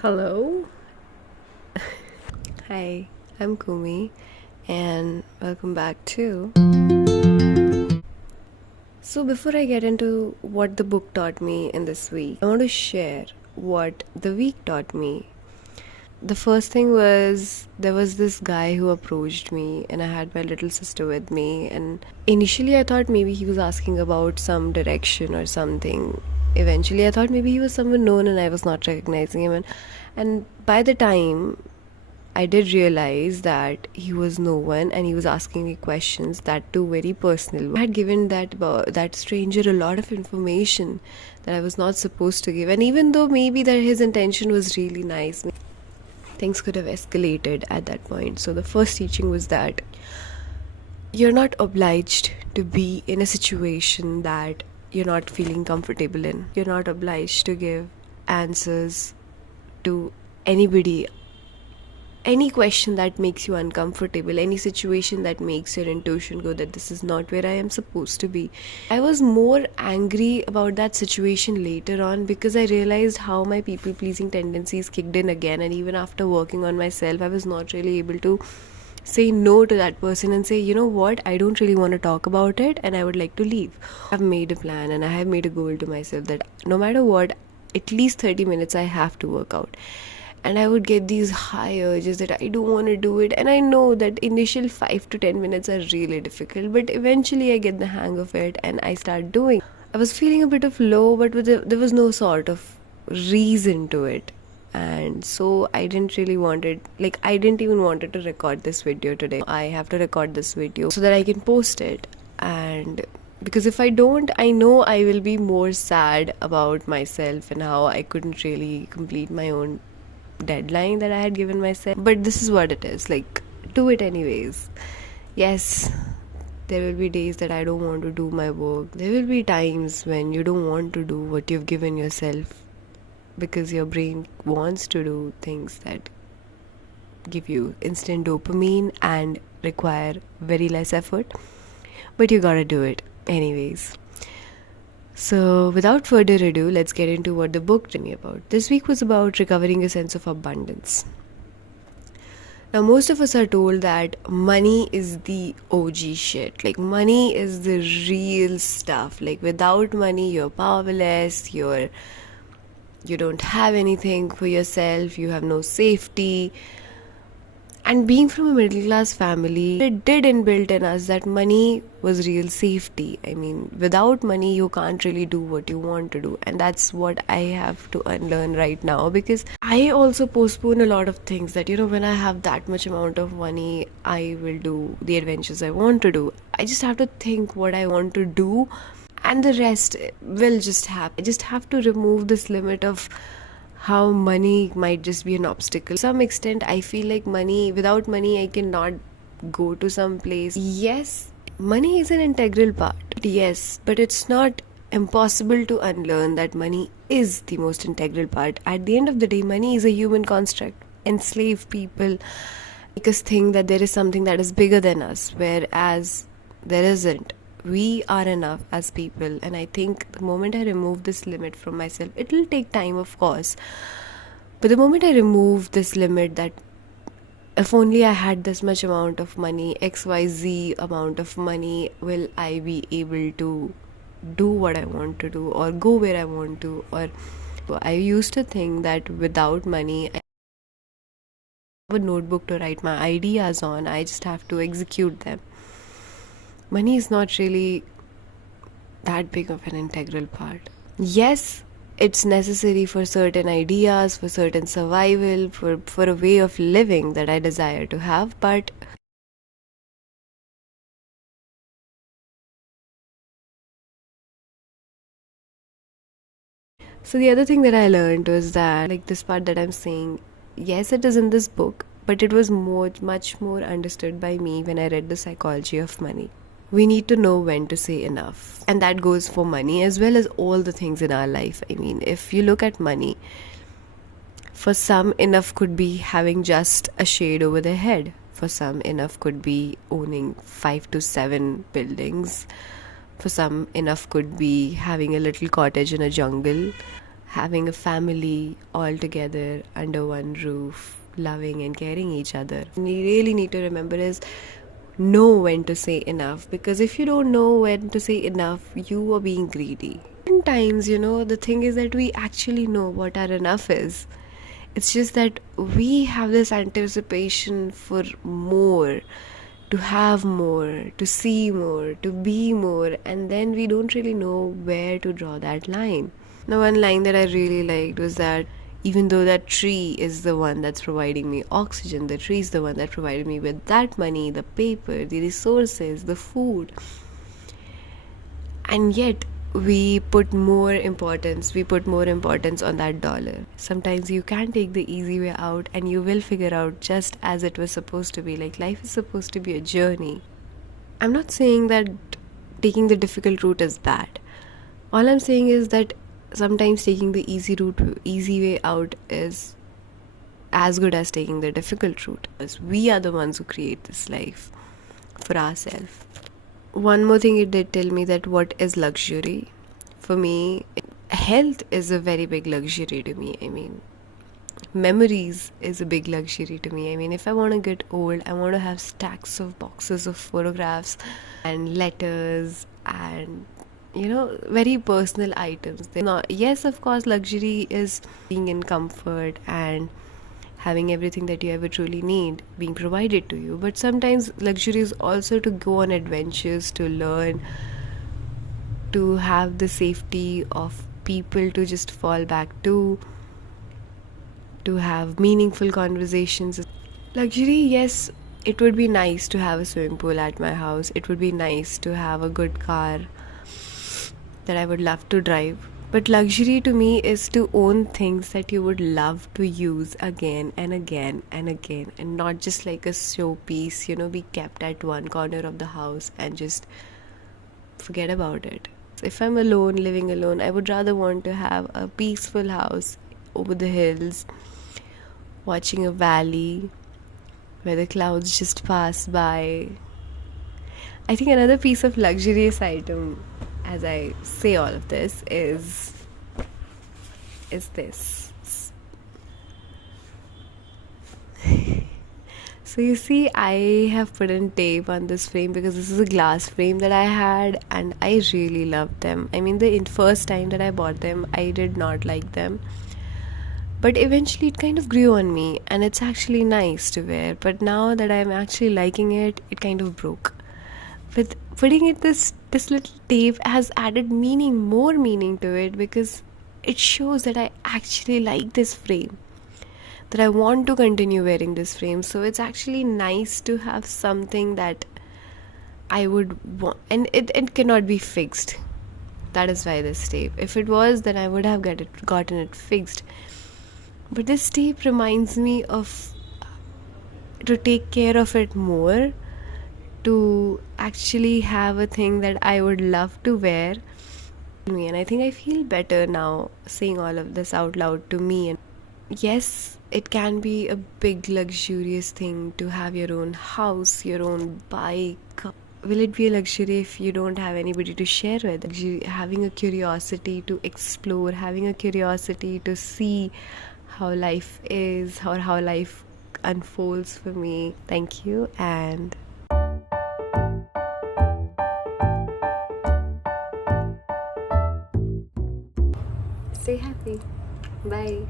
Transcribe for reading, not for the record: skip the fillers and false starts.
Hello. Hi, I'm Kumi, and welcome back to. So, before I get into what the book taught me in this week, I want to share what the week taught me. The first thing was there was this guy who approached me, and I had my little sister with me. And initially, I thought maybe he was asking about some direction or something. Eventually, I thought maybe he was someone known and I was not recognizing him. And by the time I did realize that he was no one and he was asking me questions that too very personal. I had given that stranger a lot of information that I was not supposed to give, and even though maybe that his intention was really nice, things could have escalated at that point. So the first teaching was that you're not obliged to be in a situation that you're not feeling comfortable in. You're not obliged to give answers to anybody, any question that makes you uncomfortable, any situation that makes your intuition go that this is not where I am supposed to be. I was more angry about that situation later on because I realized how my people pleasing tendencies kicked in again, and even after working on myself, I was not really able to say no to that person and say, you know what, I don't really want to talk about it and I would like to leave. I've made a plan and I have made a goal to myself that no matter what, at least 30 minutes I have to work out. And I would get these high urges that I don't want to do it, and I know that initial 5 to 10 minutes are really difficult, but eventually I get the hang of it and I start doing. I was feeling a bit of low, but there was no sort of reason to it, and so I didn't really wanted, like, I didn't even wanted to record this video today. I have to record this video so that I can post it, and because if I don't, I know I will be more sad about myself and how I couldn't really complete my own deadline that I had given myself. But this is what it is, like, do it anyways. Yes, there will be days that I don't want to do my work. There will be times when you don't want to do what you've given yourself because your brain wants to do things that give you instant dopamine and require very less effort. But you gotta do it anyways. So, without further ado, let's get into what the book told me about. This week was about recovering a sense of abundance. Now, most of us are told that money is the OG shit. Like, money is the real stuff. Like, without money, you're powerless, you don't have anything for yourself, you have no safety. And being from a middle class family, it did inbuilt in us that money was real safety. I mean, without money, you can't really do what you want to do. And that's what I have to unlearn right now, because I also postpone a lot of things that, when I have that much amount of money, I will do the adventures I want to do. I just have to think what I want to do, and the rest will just happen. I just have to remove this limit of how money might just be an obstacle. To some extent, I feel like without money, I cannot go to some place. Yes, money is an integral part. Yes, but it's not impossible to unlearn that money is the most integral part. At the end of the day, money is a human construct. Enslave people, make us think that there is something that is bigger than us, whereas there isn't. We are enough as people, and I think the moment I remove this limit from myself, it will take time, of course, but the moment I remove this limit that if only I had this much amount of money, XYZ amount of money, will I be able to do what I want to do or go where I want to? Or I used to think that without money, I have a notebook to write my ideas on, I just have to execute them. Money is not really that big of an integral part. Yes, it's necessary for certain ideas, for certain survival, for a way of living that I desire to have, but so the other thing that I learned was that, like, this part that I'm saying, yes, it is in this book, but it was much more understood by me when I read The Psychology of Money. We need to know when to say enough. And that goes for money as well as all the things in our life. I mean, if you look at money, for some, enough could be having just a shade over their head. For some, enough could be owning 5 to 7 buildings. For some, enough could be having a little cottage in a jungle. having a family all together under one roof, loving and caring each other. And you really need to remember is know when to say enough, because if you don't know when to say enough, you are being greedy. Sometimes, the thing is that we actually know what our enough is. It's just that we have this anticipation for more, to have more, to see more, to be more, and then we don't really know where to draw that line. Now, one line that I really liked was that even though that tree is the one that's providing me oxygen, the tree is the one that provided me with that money, the paper, the resources, the food, and yet we put more importance on that dollar. Sometimes you can take the easy way out and you will figure out just as it was supposed to be. Like, life is supposed to be a journey. I'm not saying that taking the difficult route is bad. All I'm saying is that sometimes taking the easy way out is as good as taking the difficult route, because we are the ones who create this life for ourselves. One more thing it did tell me, that what is luxury. For me, health is a very big luxury to me. I mean, memories is a big luxury to me. I mean, if I want to get old, I want to have stacks of boxes of photographs and letters and very personal items. Yes, of course, luxury is being in comfort and having everything that you ever truly need being provided to you. But sometimes luxury is also to go on adventures, to learn, to have the safety of people to just fall back to have meaningful conversations. Luxury, yes, it would be nice to have a swimming pool at my house. It would be nice to have a good car that I would love to drive. But luxury to me is to own things that you would love to use again and again and again, and not just like a showpiece, be kept at one corner of the house and just forget about it. If I'm alone, living alone, I would rather want to have a peaceful house over the hills, watching a valley where the clouds just pass by. I think another piece of luxurious item, as I say all of this, is this. So you see, I have put in tape on this frame because this is a glass frame that I had and I really loved them. I mean, the first time that I bought them, I did not like them. But eventually it kind of grew on me and it's actually nice to wear. But now that I'm actually liking it, it kind of broke. With putting it this little tape has added more meaning to it, because it shows that I actually like this frame, that I want to continue wearing this frame. So it's actually nice to have something that I would want, and it cannot be fixed. That is why this tape. If it was, then I would have gotten it fixed. But this tape reminds me of to take care of it more, to actually have a thing that I would love to wear. And I think I feel better now saying all of this out loud to me. And yes, it can be a big luxurious thing to have your own house, your own bike. Will it be a luxury if you don't have anybody to share with? Having a curiosity to explore, having a curiosity to see how life is, or how life unfolds for me. Thank you, and stay happy. Bye.